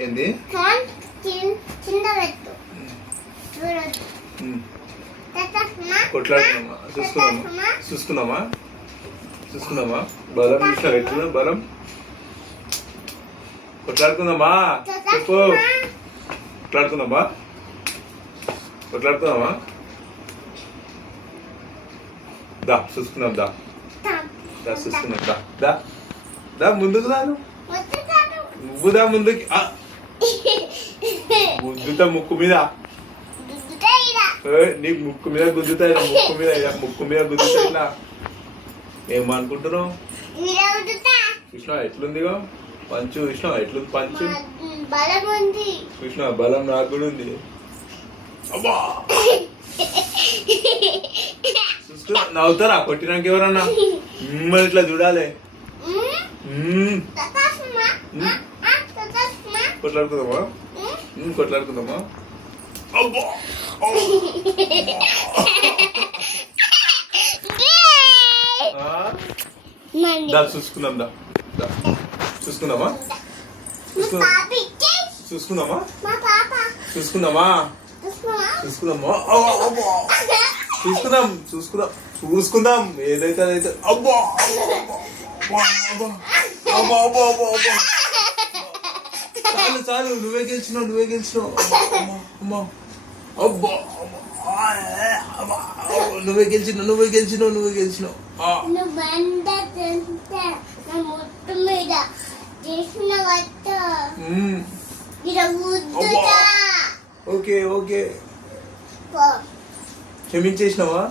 ఏంది? కొట్లాడుతున్నామా? చూసుకున్నామా చూసుకున్నామా చూసుకున్నామా బలం చూసినా ఎట్లున్నా బలం? కొట్లాడుకుందామా? చెప్పు. కొట్లాడుకుందామా? కొట్లాడుకుందామా? దా చూసుకుందాం దా. దా. చూసుకుందాం దా. దా. దా ముందుకు రాను. నువ్వు దా ముందుకి. ఆ, గుద్దుతా ముక్కు మీద. నీకు ముక్కు మీద గుద్దుతాయి ముక్కు మీద ఇలా ముక్కు మీద గుద్దుతాయి ఇలా ఏమనుకుంటున్నావు కృష్ణ ఎట్లుందిగో? పంచు కృష్ణ ఎట్లుంది పంచు? కృష్ణ బలం నాకు కూడా ఉంది. అబ్బా! నవ్వుతారా? కొట్టినాక ఎవరన్నా? మిమ్మల్ని ఇట్లా చూడాలి. కొట్లాడుకుందామా? కొట్లాడుకుందామా? అబ్బా! దా చూసుకుందాం దా. చూసుకుందామా? చూసుకుందామా? చూసుకుందామా? చూసుకుందామా. చూసుకుందాం చూసుకుందాం. చూసుకుందాం. ఏదైతే అదైతే. అబ్బా, అబ్బా, అబ్బా, అబ్బా, అబ్బా. చాలు చాలు నువ్వే గెలిచినావు నువ్వే గెలిచినావు. అమ్మా, అబ్బా నువ్వే గెలిచినావు నువ్వే గెలిచినావు నువ్వే గెలిచినావు. ఆ, నువ్వు బండ తింటే నా ముట్టు మీద చేసిన వట్ట మ్మ్. ఇలా ఉద్దుతా ఓకే ఓకే పో. క్షమించేసినావా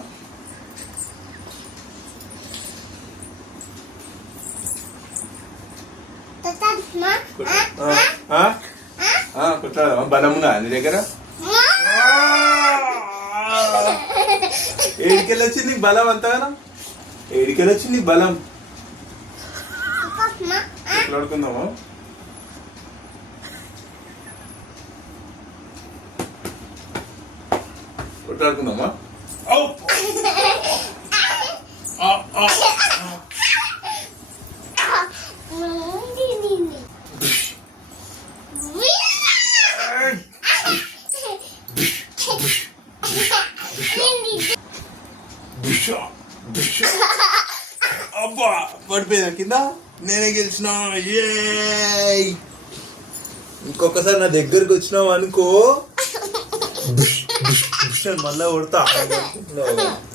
కొట్లాడదామా బలముగా నీ దగ్గర. ఏడికెళ్ళొచ్చింది నీకు బలం అంతగానో ఏడికెళ్ళొచ్చింది నీకు బలం కొట్లాడుకుందామా కొట్లాడుకుందామా అబ్బా పడిపోయిన కింద నేనే గెలిచిన? ఏయ్! ఇంకొకసారి నా దగ్గరికి వచ్చినావు అనుకో దుష్, దుష్, మళ్ళా కొడతా.